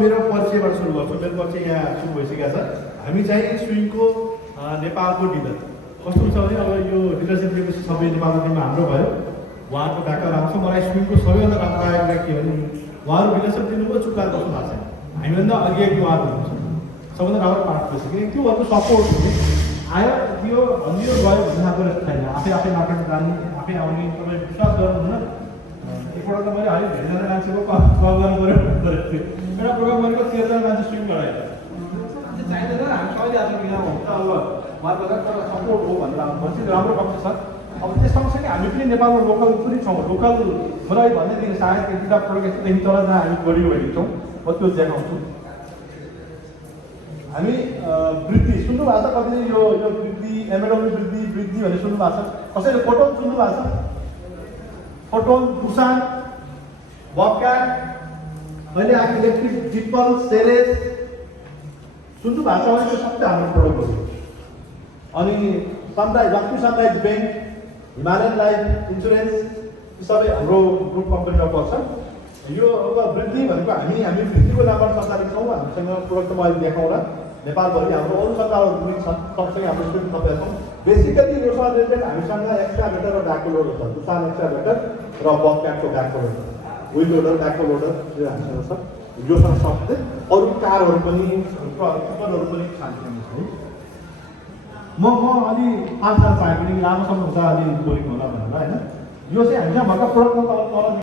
मेरो परिचयबाट सुरु गर्छु। मेरो परिचय यहाँ सुरु भइसकेको छ। हामी चाहिँ स्विङको नेपालको डिलर। कस्तो छ भने अब यो डिलरसिप लिएपछि सबै नेपालको टिममा हाम्रो भयो। उहाँको ब्याकअप राम्रो छ। मलाई स्विङको सबैभन्दा राम्रो लागेको के भने उहाँहरू डिलरसिप दिनुभयो, चुक्का बस्नु भएको छैन। हामीभन्दा अघि उहाँहरू हुनुहुन्छ। सबभन्दा राम्रो पार्ट रहेछ किनकि त्यो उहाँको सपोर्ट हुने आयो दियो भनिदियो गयो भन्ने खालको छैन। आफै मार्केटमा जाने, आफै आउने, तपाईँ विश्वास गर्नुहुन्न। एकपल्ट त मैले अलिक धेरैजना मान्छेको कल गर्नु पऱ्यो भनेको थिएँ। एउटा प्रोग्राम गरेको 13 जना मान्छे स्विङ गरायो। चाहिँदैन, हामी सबैले आफ्नो मिलाउनु हुन्छ। अब उहाँको एउटा सपोर्ट हो भनेर भनेपछि राम्रो पक्ष छ। अब त्यस सँगसँगै हामी पनि नेपालमा लोकल पनि छौँ। लोकल मलाई भन्नेदेखि सायद एक दुईवटा प्रोग्रेसदेखि तल जहाँ हामी गऱ्यो भने छौँ, म त्यो देखाउँछु। हामी वृद्धि सुन्नु भएको छ कतिले यो वृद्धि एमएडब्ल्यू वृद्धि भन्ने सुन्नु भएको छ। कसैले फोटोन सुन्नु भएको छ? फोटोन, तुसान, बबक्याट, अहिले आएको इलेक्ट्रिक जिप्पल, सेरेज सुन्नु भएको छ भने त्यो सबै हाम्रो प्रोडक्टहरू। अनि sunrise, Lakshmi sunrise bank, Himalayan life insurance सबै हाम्रो ग्रुप कम्पनीमा पर्छ। यो अब वृद्धि भनेको हामी वृद्धिको नामबाट सञ्चालित छौँ। हामीसँग प्रोडक्ट म अहिले देखाउँला। नेपालभरि हाम्रो अरू सरकारहरू पनि छन्, सँगसँगै हाम्रो स्टुडेन्ट तपाईँ छौँ। बेसिकली योसँग रिलेटेड हामीसँग एक्सट्राभेटर र ब्याकको लोडर छ। तुसान एक्सट्राभेटर र बबक्याटको ब्याकको लोडर, विल लोडर, ब्याकको लोडर यो हामीसँग छ। योसँग सक्दै अरू कारहरू पनि टिप्परहरू पनि खान्छ है। म अलि 5 साल पाएँ पनि लामोसम्म हुन्छ अलि बोलेको होला भनेर होइन। यो चाहिँ हामीसँग भर्खर प्रोडक्टमा तल